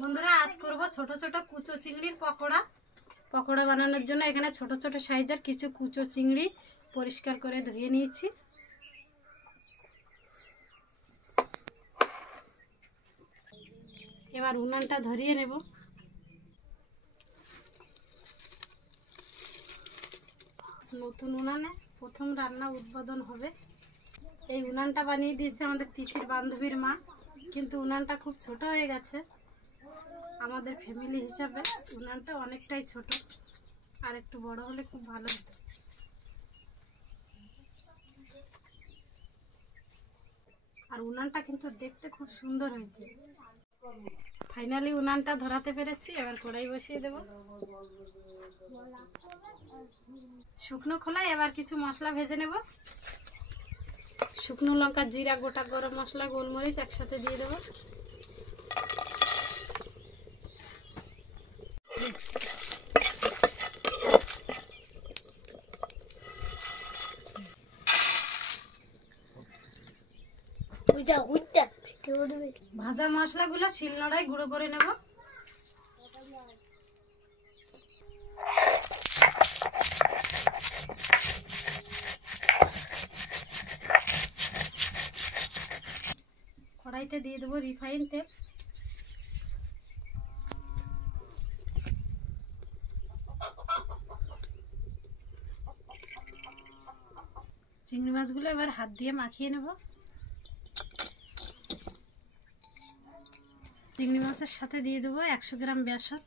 বন্ধুরা আজ করব ছোট ছোট কুচো চিংড়ির পকোড়া। পকোড়া বানানোর জন্য এখানে ছোট ছোট সাইজের কিছু কুচো চিংড়ি পরিষ্কার করে ধুয়ে নিয়েছি। এবার উনানটা ধরিয়ে নেব। নতুন উনানে প্রথম রান্না উদ্বোধন হবে। এই উনানটা বানিয়ে দিয়েছে আমাদের তিথির বান্ধবীর মা, কিন্তু উনানটা খুব ছোট হয়ে গেছে। আমাদের ফ্যামিলি হিসাবে উনানটা অনেকটাই ছোট, আর একটু বড় হলে খুব ভালো হতো। আর উনানটা কিন্তু দেখতে খুব সুন্দর হয়েছে। ফাইনালি উনানটা ধরাতে পেরেছি। এবার কড়াই বসিয়ে দেব। শুকনো খোলায় এবার কিছু মশলা ভেজে নেব। শুকনো লঙ্কা, জিরা, গোটা গরম মশলা, গোলমরিচ একসাথে দিয়ে দেব। ভাজা মশলাগুলো শিলনোড়ায় গুঁড়ো করে নেব। কড়াইতে দিয়ে দেবো রিফাইন তেল। চিংড়ি মাছগুলো এবার হাত দিয়ে মাখিয়ে নেব। চিংড়ি মাছের সাথে দিয়ে দেবো 100 গ্রাম বেসন,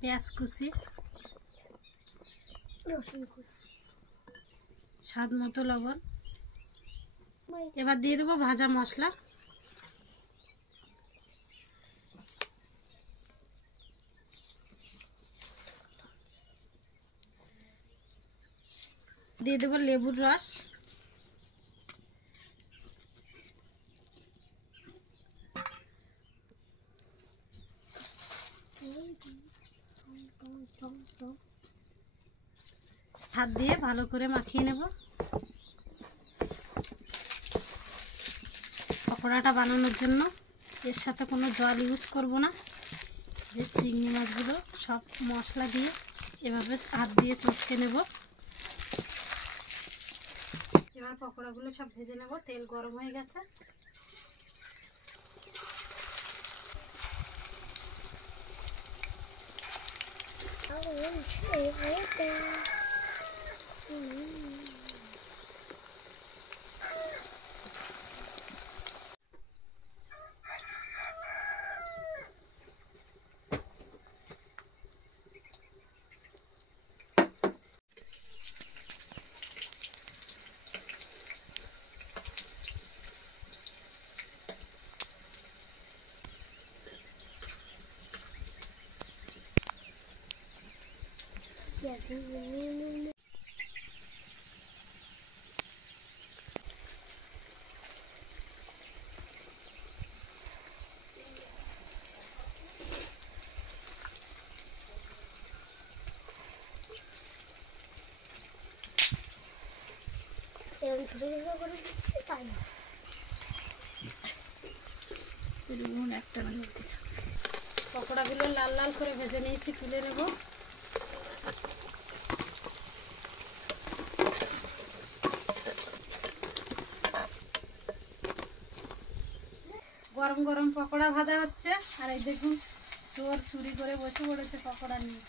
পেঁয়াজ কুচি, স্বাদ মতো লবণ। এবার দিয়ে দেবো ভাজা মশলা। দিয়ে দেবো লেবুর রস। হাত দিয়ে ভালো করে মাখিয়ে নেব। পকোড়াটা বানানোর জন্য এর সাথে কোনো জল ইউজ করব না। যে চিংড়ি মাছগুলো সব মশলা দিয়ে এভাবে হাত দিয়ে চটকে নেব। এবার পকোড়াগুলো সব ভেজে নেব। তেল গরম হয়ে গেছে। পকোড়াগুলো লাল লাল করে ভেজে নিয়েছি, তুলে নেব। গরম গরম পকোড়া ভাজা হচ্ছে, আর এই দেখুন চোর চুরি করে বসে পড়েছে পকোড়া নিয়ে।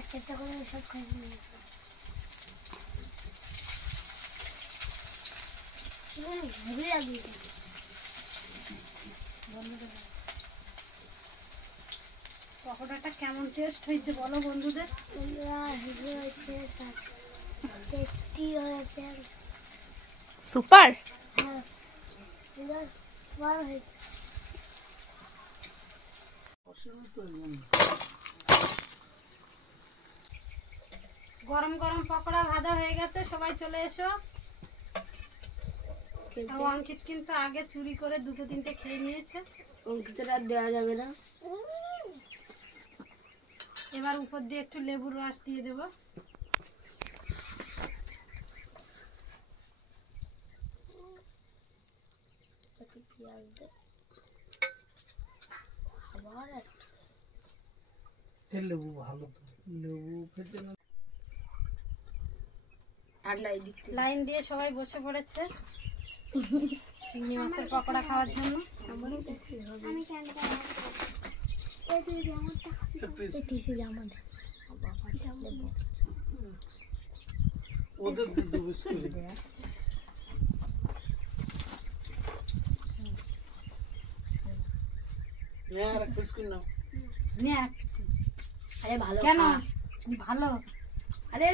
একটা করে সব খাইয়ে পকোড়াটা কেমন টেস্ট হয়েছে বলো বন্ধুদের। সুপার। গরম গরম পকোড়া ভাজা হয়ে গেছে, সবাই চলে এসো। অঙ্কিত কিন্তু আগে চুরি করে 2-3টে খেয়ে নিয়েছে। অঙ্কিতের আর দেওয়া যাবে না। এবার উপর দিয়ে একটু লেবুর রস দিয়ে দেব। পেঁয়াজ দে আবার একটা লেবু ভালো তো, লেবু খেতে না। ঠান্ডা এই দিক থেকে লাইন দিয়ে সবাই বসে পড়েছে চিংড়ি মাছের পকোড়া খাওয়ার জন্য। ওদের দুধ বিস্কুট বিস্কুট নাও। নিয়ে আর কিছু। আরে ভালো কেন খা। ভালো? আরে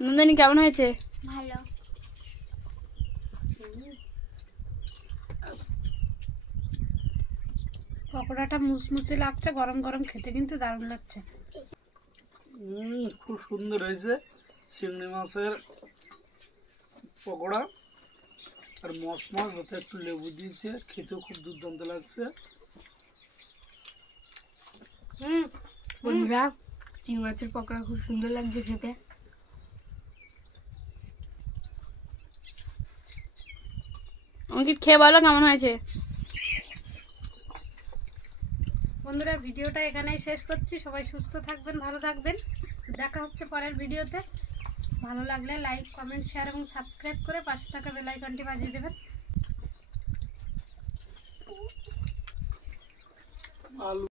নন্দিনী কেমন হয়েছে? ভালো পকোড়াটা মুচমুচে লাগছে, গরম গরম খেতে কিন্তু দারুণ লাগছে। খুব সুন্দর হয়েছে চিংড়ি মাছের পকোড়া, আর মশ মশ ওতে একটু লেবু দিয়েছে, খেতেও খুব দুর্দান্ত লাগছে। বন্ধুরা চিংড়ি মাছের পকোড়া খুব সুন্দর লাগছে খেতে। অঙ্কিত খেয়ে বলো কেমন হয়েছে। বন্ধুরা ভিডিওটা এখানেই শেষ করছি। সবাই সুস্থ থাকবেন, ভালো থাকবেন। দেখা হচ্ছে পরের ভিডিওতে। ভালো লাগলে লাইক, কমেন্ট, শেয়ার এবং সাবস্ক্রাইব করে পাশে থাকা বেল আইকনটি বাজিয়ে দেবেন। আলু